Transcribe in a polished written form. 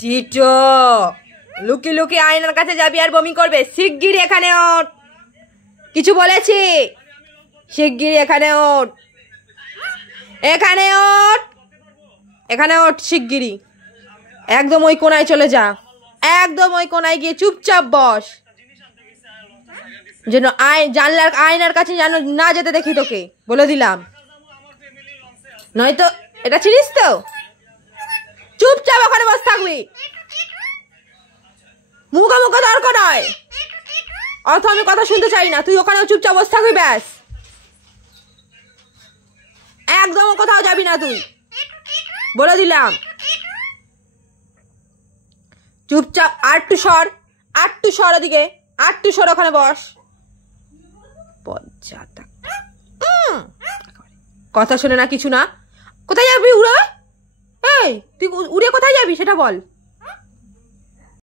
Tito, লুকি লুকি আয়নার কাছে যাবি আর বমি করবে? শিগগিরই এখানে ওঠ। কিছু বলেছি? শিগগিরই এখানে ওঠ, এখানে ওঠ, এখানে ওঠ শিগগিরই। একদম ওই কোনায় চলে যা, একদম ওই কোনায় গিয়ে চুপচাপ বস, যেন জানলার আয়নার কাছে যেন না যেতে দেখি তোকে, বলে দিলাম। নয়তো এটা চিনিস তো, চুপচাপ ওখানে বসে থাকবি, মুখোমুখি দরকার নয়, অত আমি কথা শুনতে চাই না। তুই ওখানে চুপচাপ বসে থাকবি, ব্যাস। একদম কোথাও যাবি না তুই, বলে দিলাম। চুপচাপ আটটু সর ওদিকে, আটটু সর, ওখানে বস। কথা শোনে না, কিছু না। কোথায় যাবি উড়ে? এই তুই উড়ে কোথায় যাবি সেটা বল।